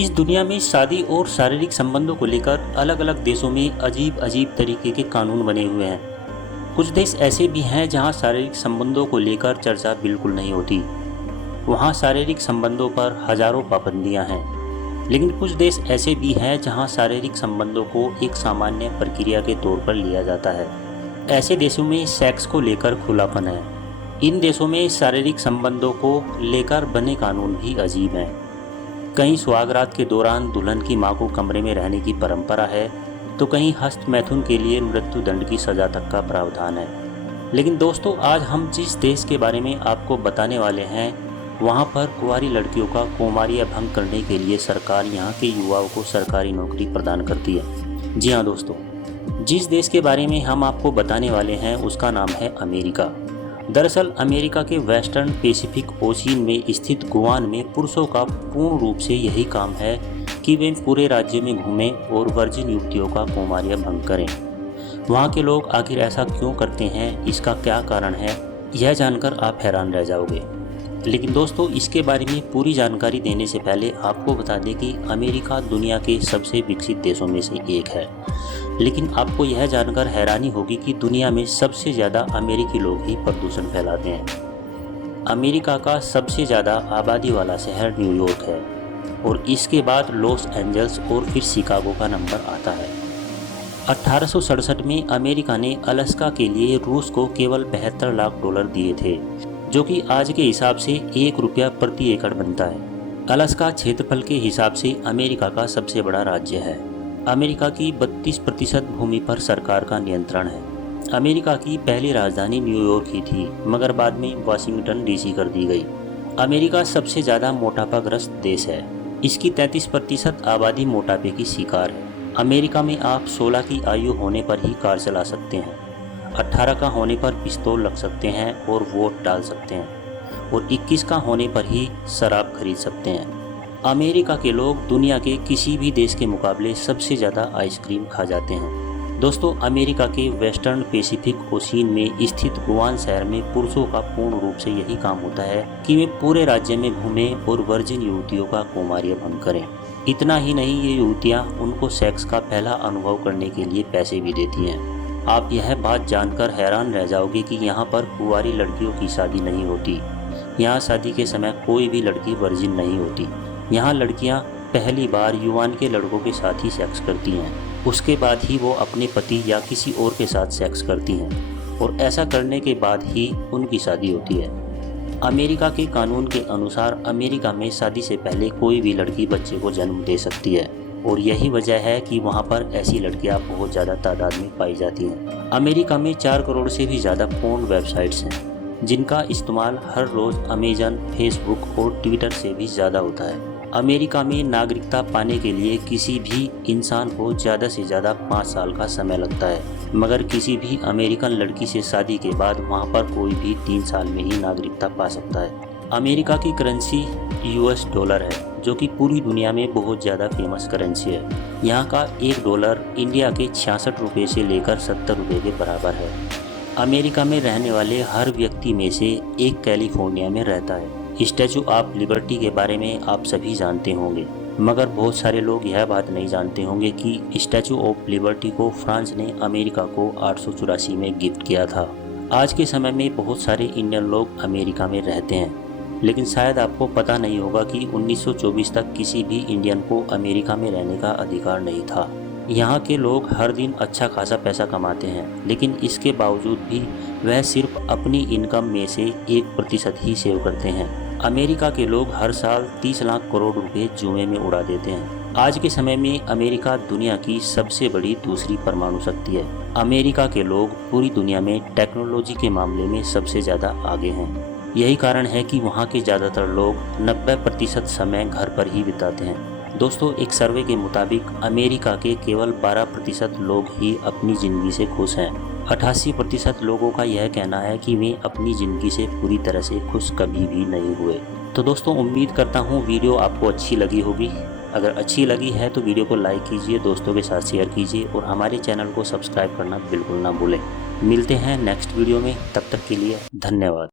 इस दुनिया में शादी और शारीरिक संबंधों को लेकर अलग अलग देशों में अजीब अजीब तरीके के कानून बने हुए हैं। कुछ देश ऐसे भी हैं जहां शारीरिक संबंधों को लेकर चर्चा बिल्कुल नहीं होती। वहां शारीरिक संबंधों पर हजारों पाबंदियां हैं। लेकिन कुछ देश ऐसे भी हैं जहां शारीरिक संबंधों को एक सामान्य प्रक्रिया के तौर पर लिया जाता है। ऐसे देशों में सेक्स को लेकर खुलापन है। इन देशों में शारीरिक संबंधों को लेकर बने कानून भी अजीब हैं। कहीं सुहागरात के दौरान दुल्हन की मां को कमरे में रहने की परंपरा है, तो कहीं हस्त मैथुन के लिए मृत्यु दंड की सजा तक का प्रावधान है। लेकिन दोस्तों, आज हम जिस देश के बारे में आपको बताने वाले हैं, वहां पर कुंवारी लड़कियों का कौमार्य भंग करने के लिए सरकार यहां के युवाओं को सरकारी नौकरी प्रदान करती है। जी हाँ दोस्तों, जिस देश के बारे में हम आपको बताने वाले हैं उसका नाम है अमेरिका। दरअसल अमेरिका के वेस्टर्न पैसिफिक ओशियन में स्थित गुआम में पुरुषों का पूर्ण रूप से यही काम है कि वे पूरे राज्य में घूमें और वर्जिन युवतियों का कौमार्य भंग करें। वहाँ के लोग आखिर ऐसा क्यों करते हैं, इसका क्या कारण है, यह जानकर आप हैरान रह जाओगे। लेकिन दोस्तों, इसके बारे में पूरी जानकारी देने से पहले आपको बता दें कि अमेरिका दुनिया के सबसे विकसित देशों में से एक है। लेकिन आपको यह जानकर हैरानी होगी कि दुनिया में सबसे ज़्यादा अमेरिकी लोग ही प्रदूषण फैलाते हैं। अमेरिका का सबसे ज़्यादा आबादी वाला शहर न्यूयॉर्क है और इसके बाद लॉस एंजल्स और फिर शिकागो का नंबर आता है। 1867 में अमेरिका ने अलास्का के लिए रूस को केवल $72 लाख दिए थे, जो कि आज के हिसाब से ₹1 प्रति एकड़ बनता है। अलास्का क्षेत्रफल के हिसाब से अमेरिका का सबसे बड़ा राज्य है। अमेरिका की 32% भूमि पर सरकार का नियंत्रण है। अमेरिका की पहली राजधानी न्यूयॉर्क ही थी, मगर बाद में वाशिंगटन डीसी कर दी गई। अमेरिका सबसे ज़्यादा मोटापाग्रस्त देश है। इसकी 33% आबादी मोटापे की शिकार है। अमेरिका में आप 16 की आयु होने पर ही कार चला सकते हैं, 18 का होने पर पिस्तौल रख सकते हैं और वोट डाल सकते हैं, और 21 का होने पर ही शराब खरीद सकते हैं। अमेरिका के लोग दुनिया के किसी भी देश के मुकाबले सबसे ज़्यादा आइसक्रीम खा जाते हैं। दोस्तों, अमेरिका के वेस्टर्न पैसिफिक ओशियन में स्थित गुआम शहर में पुरुषों का पूर्ण रूप से यही काम होता है कि वे पूरे राज्य में घूमें और वर्जिन युवतियों का कौमार्य भंग करें। इतना ही नहीं, ये युवतियाँ उनको सेक्स का पहला अनुभव करने के लिए पैसे भी देती हैं। आप यह बात जानकर हैरान रह जाओगे कि यहाँ पर कुंवारी लड़कियों की शादी नहीं होती। यहाँ शादी के समय कोई भी लड़की वर्जिन नहीं होती। यहाँ लड़कियाँ पहली बार युवान के लड़कों के साथ ही सेक्स करती हैं, उसके बाद ही वो अपने पति या किसी और के साथ सेक्स करती हैं, और ऐसा करने के बाद ही उनकी शादी होती है। अमेरिका के कानून के अनुसार अमेरिका में शादी से पहले कोई भी लड़की बच्चे को जन्म दे सकती है, और यही वजह है कि वहाँ पर ऐसी लड़कियाँ बहुत ज़्यादा तादाद में पाई जाती हैं। अमेरिका में 4 करोड़ से भी ज़्यादा पोर्न वेबसाइट्स हैं, जिनका इस्तेमाल हर रोज़ अमेजन, फेसबुक और ट्विटर से भी ज़्यादा होता है। अमेरिका में नागरिकता पाने के लिए किसी भी इंसान को ज़्यादा से ज़्यादा 5 साल का समय लगता है, मगर किसी भी अमेरिकन लड़की से शादी के बाद वहाँ पर कोई भी 3 साल में ही नागरिकता पा सकता है। अमेरिका की करेंसी US डॉलर है, जो कि पूरी दुनिया में बहुत ज़्यादा फेमस करेंसी है। यहाँ का $1 इंडिया के 66 रुपये से लेकर 70 रुपये के बराबर है। अमेरिका में रहने वाले हर व्यक्ति में से एक कैलिफोर्निया में रहता है। स्टैचू ऑफ लिबर्टी के बारे में आप सभी जानते होंगे, मगर बहुत सारे लोग यह बात नहीं जानते होंगे कि स्टैचू ऑफ लिबर्टी को फ्रांस ने अमेरिका को 884 में गिफ्ट किया था। आज के समय में बहुत सारे इंडियन लोग अमेरिका में रहते हैं, लेकिन शायद आपको पता नहीं होगा कि 1924 तक किसी भी इंडियन को अमेरिका में रहने का अधिकार नहीं था। यहाँ के लोग हर दिन अच्छा खासा पैसा कमाते हैं, लेकिन इसके बावजूद भी वह सिर्फ अपनी इनकम में से 1% ही सेव करते हैं। अमेरिका के लोग हर साल 30 लाख करोड़ रुपए जुए में उड़ा देते हैं। आज के समय में अमेरिका दुनिया की सबसे बड़ी दूसरी परमाणु शक्ति है। अमेरिका के लोग पूरी दुनिया में टेक्नोलॉजी के मामले में सबसे ज़्यादा आगे हैं। यही कारण है कि वहाँ के ज़्यादातर लोग 90% समय घर पर ही बिताते हैं। दोस्तों, एक सर्वे के मुताबिक अमेरिका के केवल 12% लोग ही अपनी ज़िंदगी से खुश हैं। 88% लोगों का यह कहना है कि वे अपनी ज़िंदगी से पूरी तरह से खुश कभी भी नहीं हुए। तो दोस्तों, उम्मीद करता हूँ वीडियो आपको अच्छी लगी होगी। अगर अच्छी लगी है तो वीडियो को लाइक कीजिए, दोस्तों के साथ शेयर कीजिए और हमारे चैनल को सब्सक्राइब करना बिल्कुल ना भूलें। मिलते हैं नेक्स्ट वीडियो में, तब तक के लिए धन्यवाद।